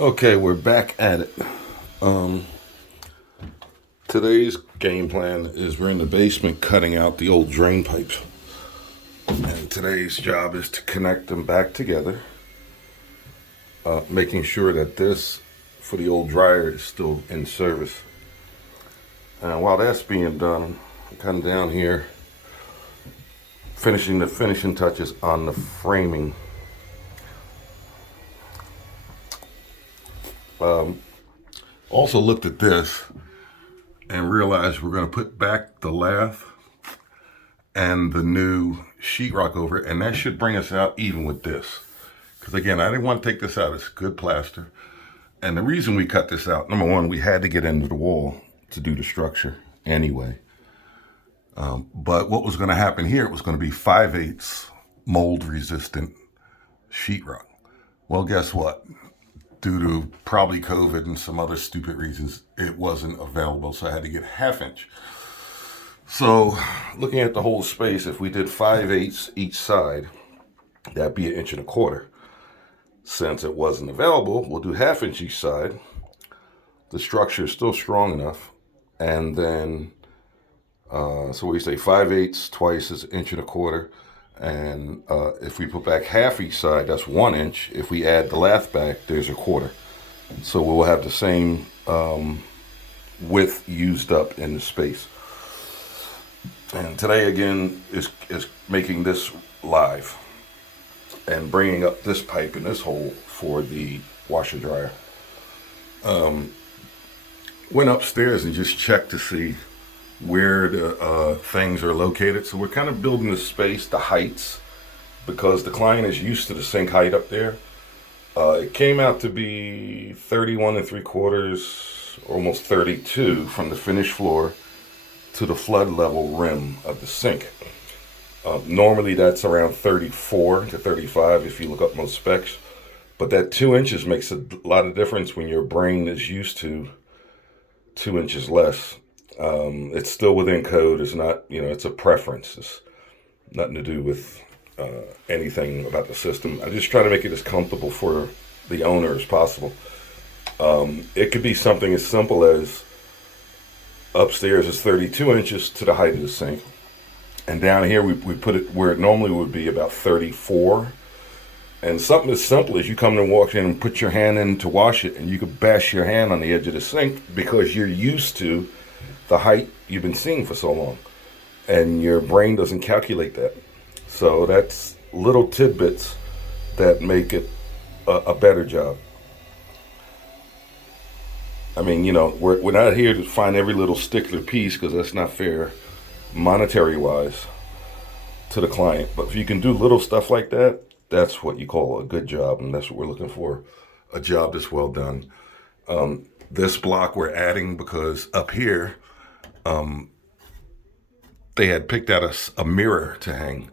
Okay, we're back at it. Today's game plan is we're in the basement cutting out the old drain pipes. And today's job is to connect them back together, making sure that this for the old dryer is still in service. And while that's being done, I'm coming down here, finishing the finishing touches on the framing. Also looked at this and realized we're going to put back the lath and the new sheetrock over it, and that should bring us out even with this. Because again, I didn't want to take this out. It's good plaster. And the reason we cut this out, number one, we had to get into the wall to do the structure anyway. But what was going to happen here, it was going to be 5/8 mold resistant sheetrock. Well, guess what? Due to probably COVID and some other stupid reasons, it wasn't available, so I had to get 1/2 inch. So looking at the whole space, if we did 5/8 each side, that'd be 1.25 inches. Since it wasn't available, we'll do 1/2 inch each side. The structure is still strong enough. And then, so we say 5/8 twice is 1.25 inches. And if we put back half each side, that's 1 inch. If we add the lath back, there's 1/4. So we'll have the same width used up in the space. And today again is making this live and bringing up this pipe in this hole for the washer dryer. Went upstairs and just checked to see where the things are located. So we're kind of building the space, the heights, because the client is used to the sink height up there. It came out to be 31 3/4, almost 32 from the finished floor to the flood level rim of the sink. Normally that's around 34 to 35 if you look up most specs, but that 2 inches makes a lot of difference when your brain is used to 2 inches less. It's still within code. It's not, it's a preference. It's nothing to do with anything about the system. I just try to make it as comfortable for the owner as possible. It could be something as simple as upstairs is 32 inches to the height of the sink. And down here we put it where it normally would be about 34. And something as simple as you come and walk in and put your hand in to wash it, and you could bash your hand on the edge of the sink because you're used to the height you've been seeing for so long. And your brain doesn't calculate that. So that's little tidbits that make it a better job. I mean, we're not here to find every little stickler piece because that's not fair monetary wise to the client. But if you can do little stuff like that, that's what you call a good job, and that's what we're looking for, a job that's well done. This block we're adding because up here, they had picked out a mirror to hang.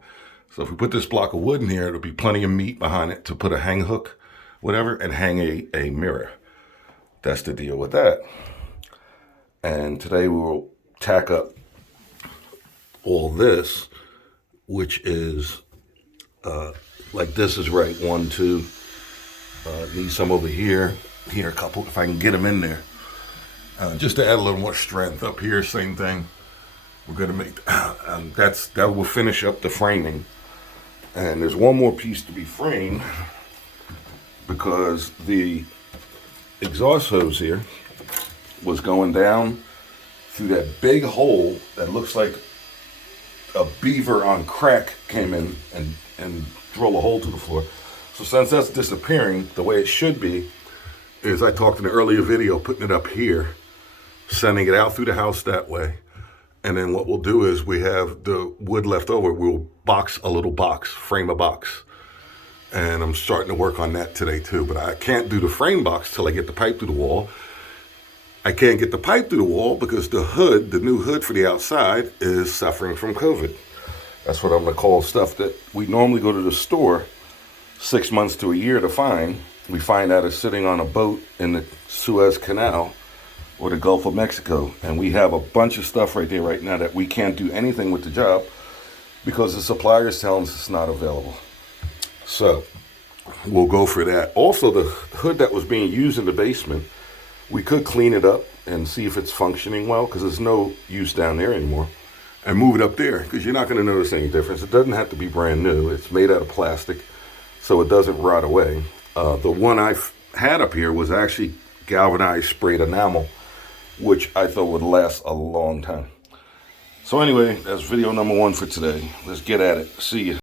So if we put this block of wood in here, it'll be plenty of meat behind it to put a hang hook, whatever, and hang a mirror. That's the deal with that. And today we will tack up all this, which is like this is right, 1, 2. Need some over here a couple if I can get them in there, just to add a little more strength. Up here, same thing. We're gonna make that will finish up the framing. And there's one more piece to be framed because the exhaust hose here was going down through that big hole that looks like a beaver on crack came in and drilled a hole to the floor. So since that's disappearing, the way it should be is, I talked in an earlier video, putting it up here, sending it out through the house that way. And then what we'll do is we have the wood left over, we'll box a little box, frame a box. And I'm starting to work on that today too, but I can't do the frame box till I get the pipe through the wall. I can't get the pipe through the wall because the hood, the new hood for the outside, is suffering from COVID. That's what I'm gonna call stuff that we normally go to the store 6 months to a year to find. We find that it's sitting on a boat in the Suez Canal or the Gulf of Mexico. And we have a bunch of stuff right there right now that we can't do anything with the job because the supplier is telling us it's not available. So we'll go for that. Also, the hood that was being used in the basement, we could clean it up and see if it's functioning well, because there's no use down there anymore, and move it up there, because you're not going to notice any difference. It doesn't have to be brand new. It's made out of plastic, so it doesn't rot away. The one I've had up here was actually galvanized sprayed enamel, which I thought would last a long time. So anyway, that's video number 1 for today. Let's get at it. See you.